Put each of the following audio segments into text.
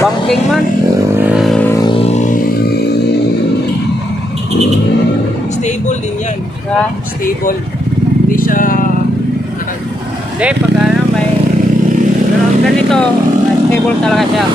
Bangking man. Stable din yan. Ha? Stable. Hindi siya... Hindi, pag ano, may... Pero ganito, stable talaga siya.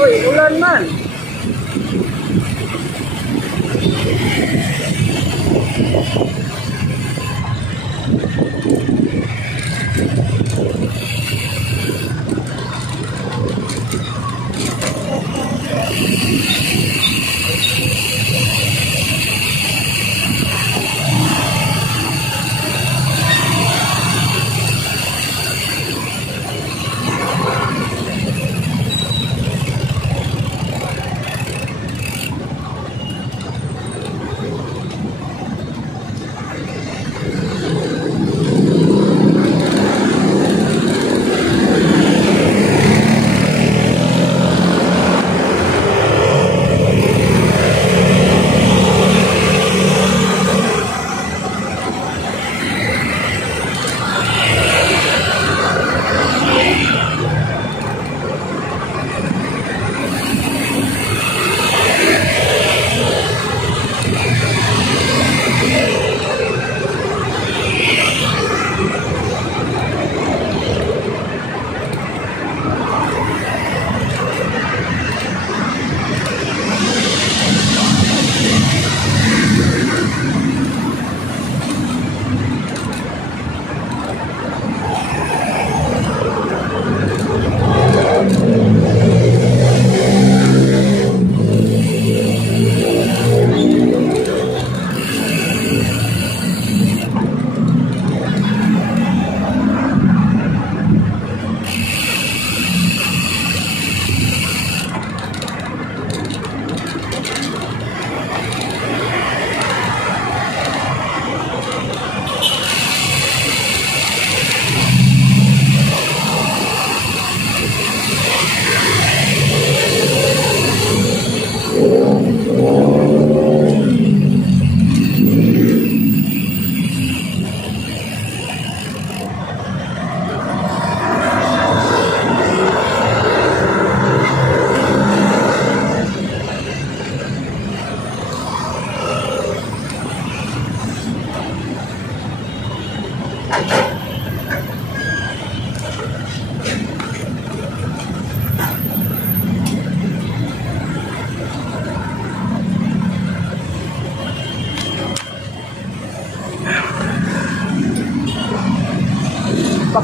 Uy, ulan man.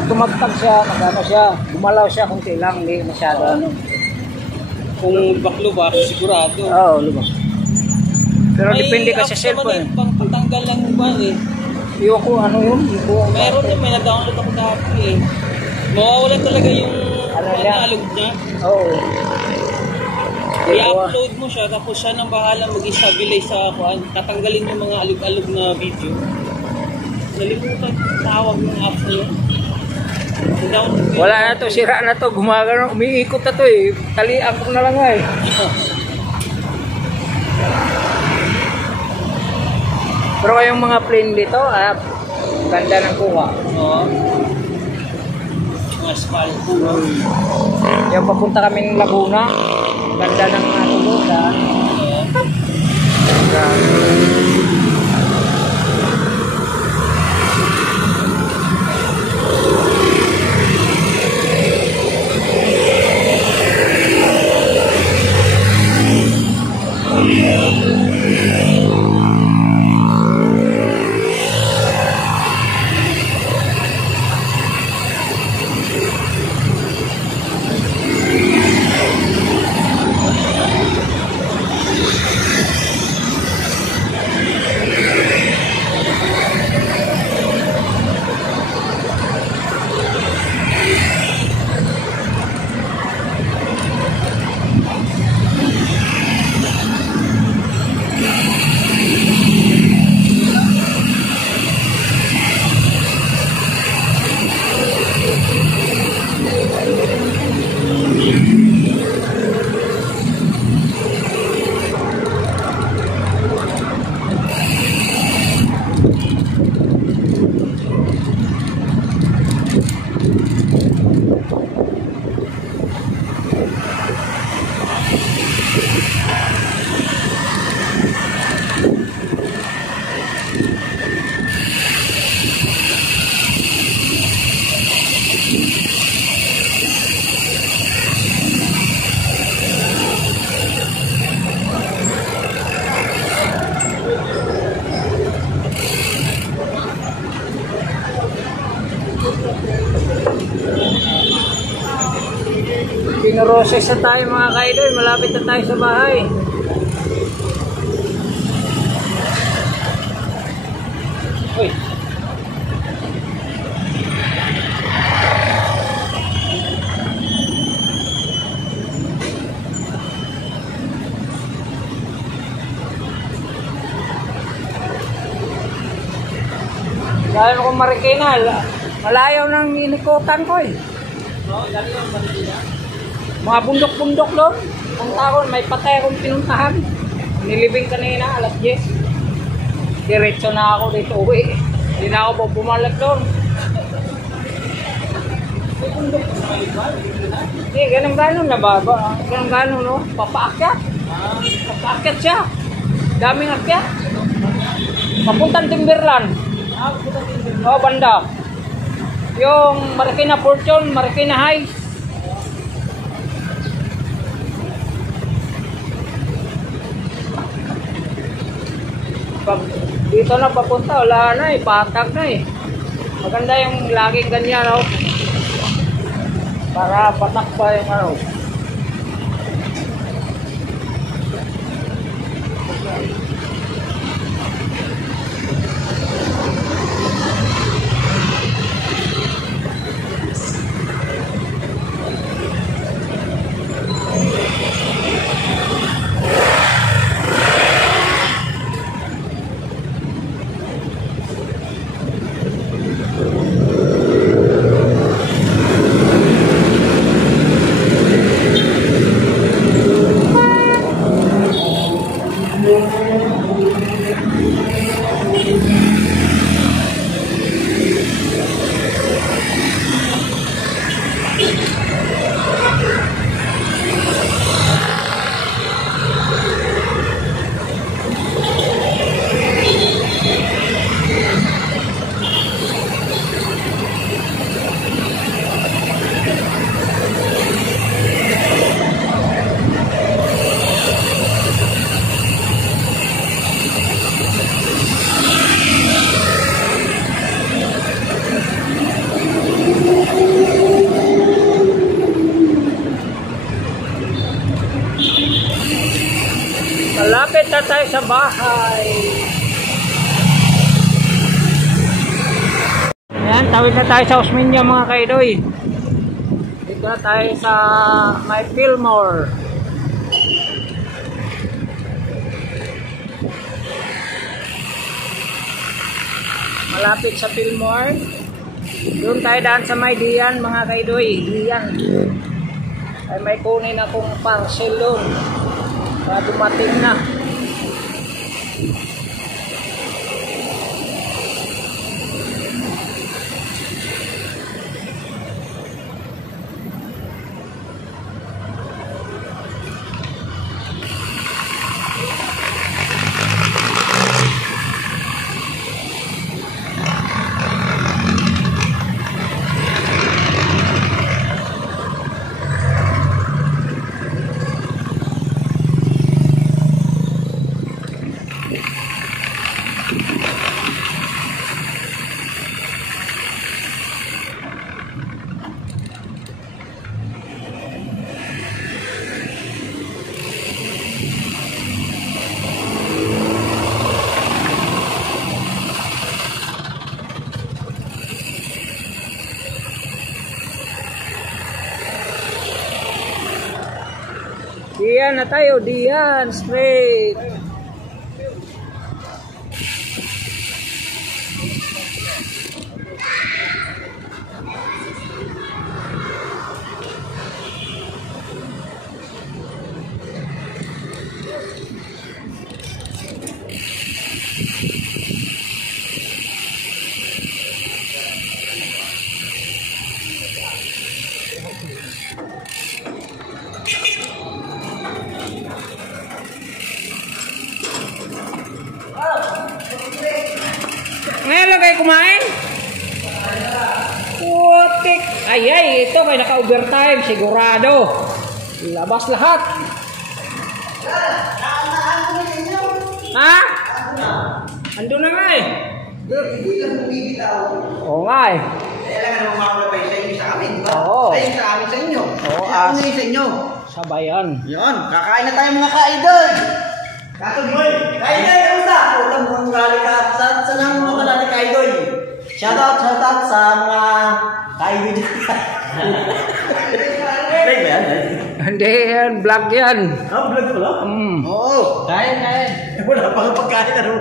tumagtag siya, magano siya, gumalaw siya kunti lang, hindi masyado ano. Kung lubak-lubak, sigurado. Oo, lubak. Pero May depende ka sa apps naman cellphone. eh, pang patanggal lang ba eh. Yoko, ano yun? Yoko. Meron yun, may na-download ako dati eh. Mawawala talaga yung Ano niya? analog niya. Oo. I-upload mo siya, tapos siya nang bahala mag-stabilize sa kuan. Tatanggalin yung mga alog-alog na video. Nalimutan yung tawag ng apps na yun. I-download ko Wala na to, sira na to, gumagano, umiikot na to eh. Talian ko na lang nga eh. Pero kayong mga plane dito, ganda ng kuha. Oo. Mga spal. Yung papunta kami ng Laguna, ganda ng ano doon. Pinuroses na tayo mga kaidol, malapit na tayo sa bahay. Uy. Dahil kung Marikina, malayo nang inikutan ko eh. Oo, dali yung Marikina. Mga bundok-bundok doon. Punta ako, may patay akong pinuntahan. Nilibing kanina, alas 10. Diretso na ako dito uwi. Hindi na ako bumalik doon. May bundok na may iba, Hindi, ganun-ganun na ba? Ganun-ganun, no? Papaakyat. Papaakyat siya. Daming akyat. Papuntang Timberland. Oo, banda. Yung Marikina Fortune, Marikina Heights. Pag dito na papunta, wala na eh, patag na eh. Maganda yung laging ganyan, no? Para patak pa yung ano. Malapit na tayo sa bahay. Ayan, tawid na tayo sa Osmeña mga kaidoy. Dito na tayo sa may Fillmore. Malapit sa Fillmore. Doon tayo daan sa may Diyan mga kaidoy. Diyan. Ay may kunin akong parcel doon. Para dumating na. Diyan na tayo, diyan, straight. Ngayon lang kayo kumain? Putik. Ay, ito kayo naka-overtime. Sigurado. Labas lahat. Ha? Ando na nga eh. Oo nga eh. Kailangan naman makulapay sa inyo sa amin, diba? Oo. Tayo sa amin sa inyo. Oo, Ano sa inyo? Sabayan. Yun, kakain na tayo mga ka-idol. Katuloy. Ka-idol, kamusta? Ulam kung galing ka. Saan ang mga natin ka-idol? Shoutout sa mga ka-idol dyan. Vlog ba yan? Hindi yan, vlog yan. Vlog pala? Oo. Kain. Wala pang pagkain na rin.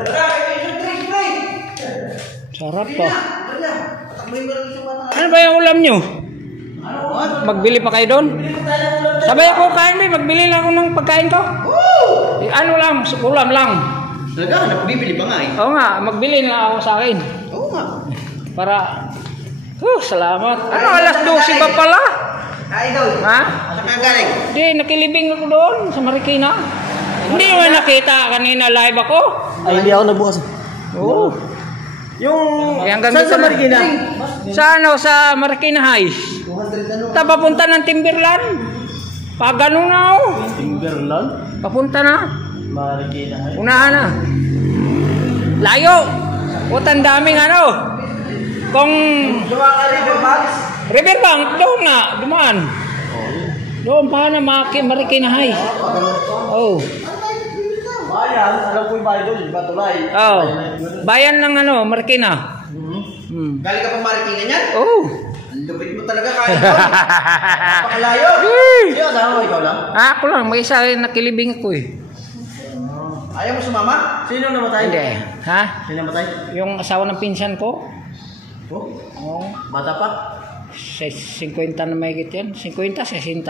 Sarap to. Ano ba yung ulam nyo? Magbili pa kayo doon? Sabay ako kain ba? Magbili lang ako ng pagkain ko. Ano lang, ulam lang. Talaga, nagbibili pa nga eh. Oo nga, magbili lang ako sa akin. Oo nga. Para, salamat. Ano, alas 12 pa pala? Ka-idol. Ha? Saan ka galing? Hindi, nakilibing ako doon sa Marikina. Hindi mo nakita kanina live ako? Ay, hindi ako nabukas. Oo. Yung Hanggang saan dito sa na. Marikina? Sa Marikina High. 200 ano? Papunta ng Timberland. Pag ganun na ako. Timberland? Papunta na. Marikina. Unahan na. Layo. Utang daming ano. Kung Dumaan ka rin, Max? Riverbank, doon na. Dumaan. Doon pa na Marikina High. Oh. Bayan, alam ko yung bayan doon, Batulay. Oh. Bayan ng ano, Marikina. Galing ka pa Marikina niyan? Oh. Ang lupit mo talaga kahit doon. Napakalayo. Sino kasama mo, ikaw lang? Ako lang, may isa nakilibing ako eh. Ayaw mo sumama? Sino namatay? Hindi. Ha? Sino namatay? Yung asawa ng pinsan ko. Oh, Oh. bata pa. 50 na may yan. 50, 60.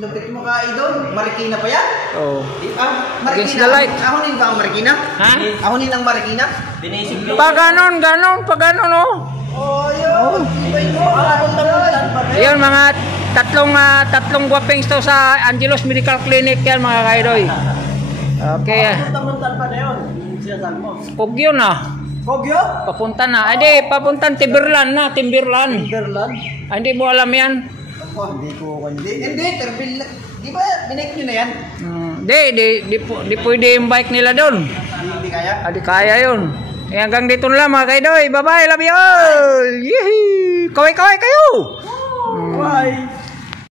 Lupit mo ka, idol. Marikina pa yan? Oh. Against Marikina. the light. Ahonin ba ang Marikina? Ha? Ahonin ang Marikina? Pag ganon, oh. Oh, yun. Ibay mo. Ayun, mga tatlong guwapings to sa Angelos Medical Clinic yan, mga kaidoy. Okay. Punta-puntan pa na yun. Sinasan mo. Pugyo na. Kogyo? Papunta na. Hindi, papuntan Timberland na. Timberland. Timberland? Hindi mo alam yan. Ako, hindi ko. Hindi, Timberland. Di ba, binake nyo na yan? Di pwede yung bike nila doon. Hindi kaya? Di kaya yun. Hanggang dito na lang mga kaidoy. Bye-bye, love you all. Yehey! Kaway-kaway kayo! Bye!